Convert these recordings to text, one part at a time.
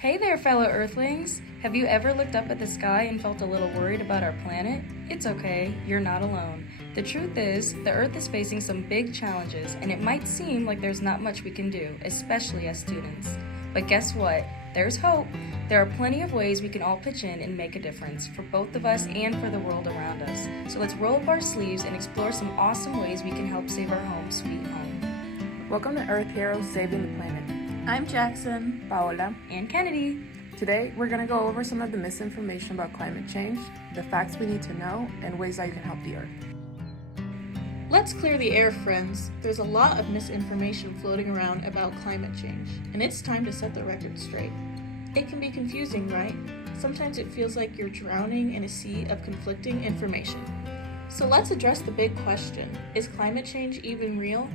Hey there, fellow Earthlings! Have you ever looked up at the sky and felt a little worried about our planet? It's okay, you're not alone. The truth is, the Earth is facing some big challenges, and it might seem like there's not much we can do, especially as students. But guess what? There's hope. There are plenty of ways we can all pitch in and make a difference, for both of us and for the world around us. So let's roll up our sleeves and explore some awesome ways we can help save our home sweet home. Welcome to Earth Heroes Saving the Planet. I'm Jacksen, Paola, And Kennedy. Today we're going to go over some of the misinformation about climate change, the facts we need to know, and ways that you can help the Earth. Let's clear the air, friends. There's a lot of misinformation floating around about climate change, and it's time to set the record straight. It can be confusing, right? Sometimes it feels like you're drowning in a sea of conflicting information. So let's address the big question. Is climate change even real?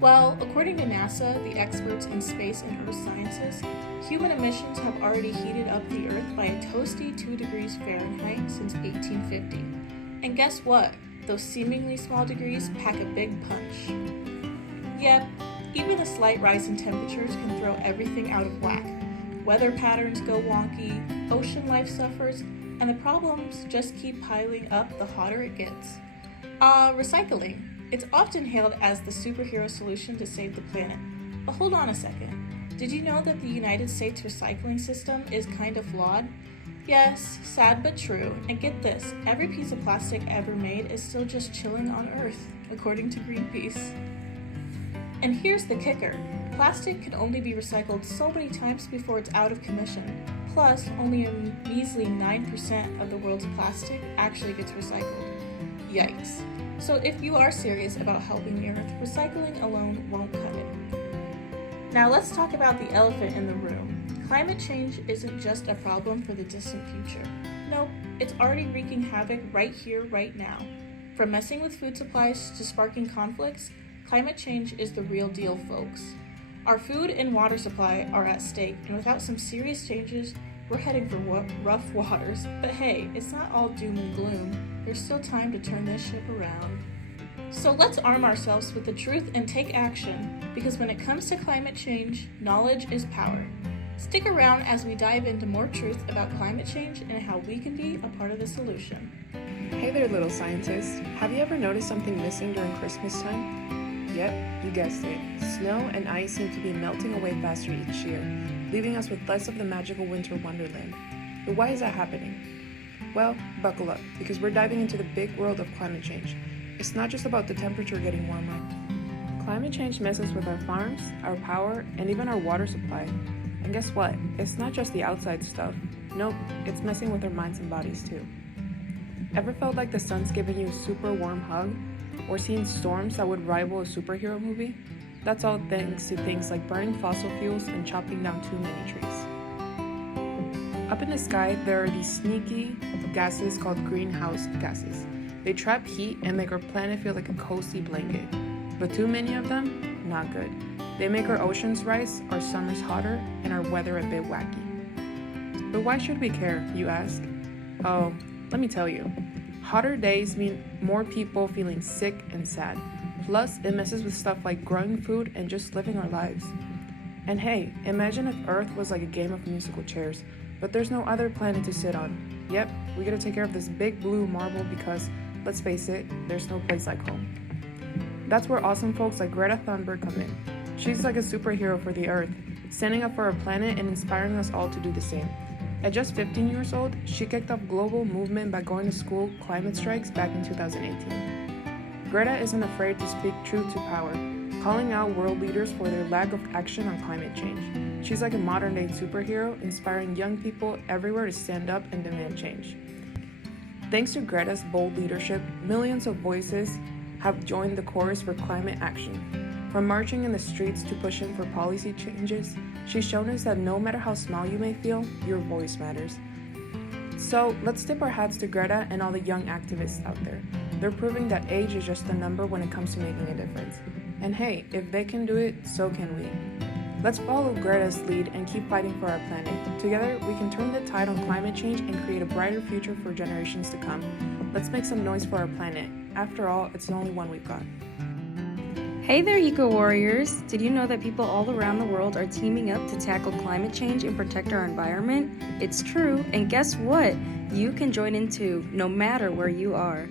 Well, according to NASA, the experts in space and earth sciences, human emissions have already heated up the Earth by a toasty 2 degrees Fahrenheit since 1850. And guess what? Those seemingly small degrees pack a big punch. Yep, even a slight rise in temperatures can throw everything out of whack. Weather patterns go wonky, ocean life suffers, and the problems just keep piling up the hotter it gets. Recycling. It's often hailed as the superhero solution to save the planet. But hold on a second. Did you know that the United States recycling system is kind of flawed? Yes, sad but true. And get this, every piece of plastic ever made is still just chilling on Earth, according to Greenpeace. And here's the kicker. Plastic can only be recycled so many times before it's out of commission. Plus, only a measly 9% of the world's plastic actually gets recycled. Yikes. So if you are serious about helping the Earth, recycling alone won't cut it. Now let's talk about the elephant in the room. Climate change isn't just a problem for the distant future. Nope, it's already wreaking havoc right here, right now. From messing with food supplies to sparking conflicts, climate change is the real deal, folks. Our food and water supply are at stake, and without some serious changes, we're heading for rough waters. But hey, it's not all doom and gloom. There's still time to turn this ship around. So let's arm ourselves with the truth and take action, because when it comes to climate change, knowledge is power. Stick around as we dive into more truth about climate change and how we can be a part of the solution. Hey there, little scientists. Have you ever noticed something missing during Christmas time? Yep, you guessed it. Snow and ice seem to be melting away faster each year, leaving us with less of the magical winter wonderland. But why is that happening? Well, buckle up, because we're diving into the big world of climate change. It's not just about the temperature getting warmer. Climate change messes with our farms, our power, and even our water supply. And guess what? It's not just the outside stuff. Nope, it's messing with our minds and bodies too. Ever felt like the sun's giving you a super warm hug? Or seen storms that would rival a superhero movie? That's all thanks to things like burning fossil fuels and chopping down too many trees. Up in the sky, there are these sneaky gases called greenhouse gases. They trap heat and make our planet feel like a cozy blanket. But too many of them? Not good. They make our oceans rise, our summers hotter, and our weather a bit wacky. But why should we care, you ask? Oh, let me tell you. Hotter days mean more people feeling sick and sad. Plus, it messes with stuff like growing food and just living our lives. And hey, imagine if Earth was like a game of musical chairs, but there's no other planet to sit on. Yep, we gotta take care of this big blue marble because, let's face it, there's no place like home. That's where awesome folks like Greta Thunberg come in. She's like a superhero for the Earth, standing up for our planet and inspiring us all to do the same. At just 15 years old, she kicked off global movement by going to school climate strikes back in 2018. Greta isn't afraid to speak truth to power, calling out world leaders for their lack of action on climate change. She's like a modern-day superhero, inspiring young people everywhere to stand up and demand change. Thanks to Greta's bold leadership, millions of voices have joined the chorus for climate action. From marching in the streets to pushing for policy changes, she's shown us that no matter how small you may feel, your voice matters. So let's tip our hats to Greta and all the young activists out there. They're proving that age is just a number when it comes to making a difference. And hey, if they can do it, so can we. Let's follow Greta's lead and keep fighting for our planet. Together, we can turn the tide on climate change and create a brighter future for generations to come. Let's make some noise for our planet. After all, it's the only one we've got. Hey there, Eco Warriors! Did you know that people all around the world are teaming up to tackle climate change and protect our environment? It's true, and guess what? You can join in too, no matter where you are.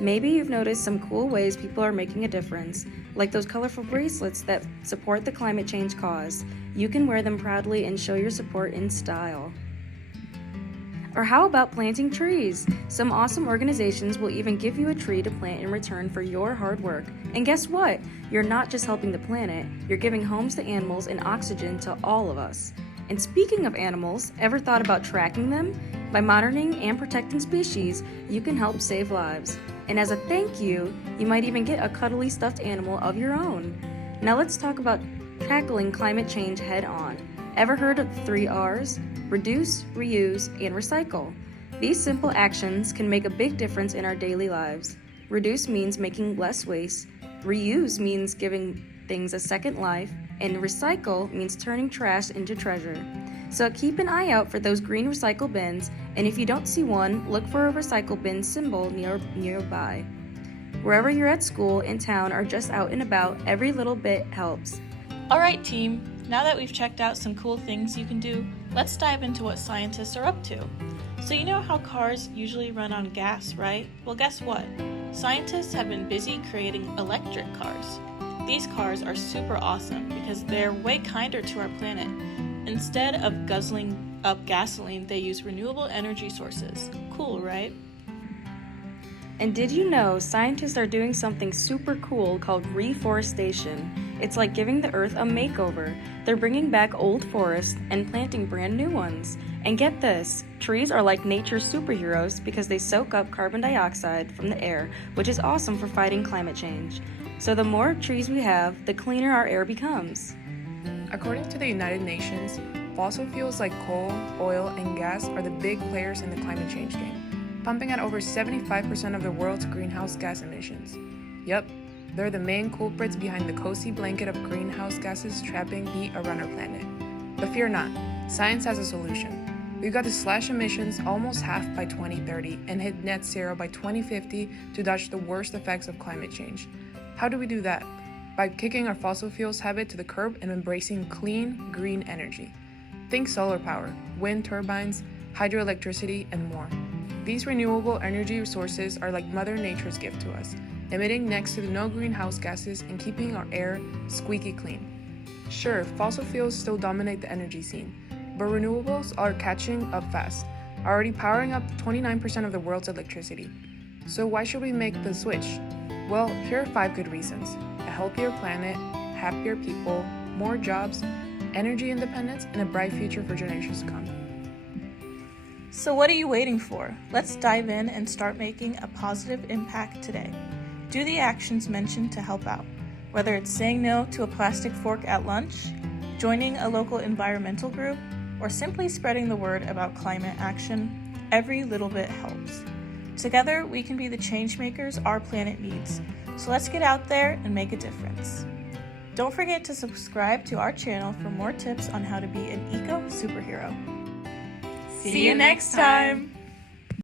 Maybe you've noticed some cool ways people are making a difference, like those colorful bracelets that support the climate change cause. You can wear them proudly and show your support in style. Or how about planting trees? Some awesome organizations will even give you a tree to plant in return for your hard work. And guess what? You're not just helping the planet, you're giving homes to animals and oxygen to all of us. And speaking of animals, ever thought about tracking them? By monitoring and protecting species, you can help save lives. And as a thank you, you might even get a cuddly stuffed animal of your own. Now let's talk about tackling climate change head on. Ever heard of the 3 R's? Reduce, reuse, and recycle. These simple actions can make a big difference in our daily lives. Reduce means making less waste. Reuse means giving things a second life. And recycle means turning trash into treasure. So keep an eye out for those green recycle bins, and if you don't see one, look for a recycle bin symbol nearby. Wherever you're at school, in town, or just out and about, every little bit helps. Alright team, now that we've checked out some cool things you can do, let's dive into what scientists are up to. So you know how cars usually run on gas, right? Well, guess what? Scientists have been busy creating electric cars. These cars are super awesome because they're way kinder to our planet. Instead of guzzling up gasoline, they use renewable energy sources. Cool, right? And did you know scientists are doing something super cool called reforestation? It's like giving the earth a makeover. They're bringing back old forests and planting brand new ones. And get this, trees are like nature's superheroes because they soak up carbon dioxide from the air, which is awesome for fighting climate change. So the more trees we have, the cleaner our air becomes. According to the United Nations, fossil fuels like coal, oil, and gas are the big players in the climate change game, pumping at over 75% of the world's greenhouse gas emissions. Yup, they're the main culprits behind the cozy blanket of greenhouse gases trapping heat around our planet. But fear not, science has a solution. We've got to slash emissions almost half by 2030 and hit net zero by 2050 to dodge the worst effects of climate change. How do we do that? By kicking our fossil fuels habit to the curb and embracing clean, green energy. Think solar power, wind turbines, hydroelectricity, and more. These renewable energy sources are like Mother Nature's gift to us, emitting next to no greenhouse gases and keeping our air squeaky clean. Sure, fossil fuels still dominate the energy scene, but renewables are catching up fast, already powering up 29% of the world's electricity. So why should we make the switch? Well, here are 5 good reasons. A healthier planet, happier people, more jobs, energy independence, and a bright future for generations to come. So what are you waiting for? Let's dive in and start making a positive impact today. Do the actions mentioned to help out, whether it's saying no to a plastic fork at lunch, joining a local environmental group, or simply spreading the word about climate action. Every little bit helps. Together, we can be the change makers our planet needs. So let's get out there and make a difference. Don't forget to subscribe to our channel for more tips on how to be an eco superhero. See you next time!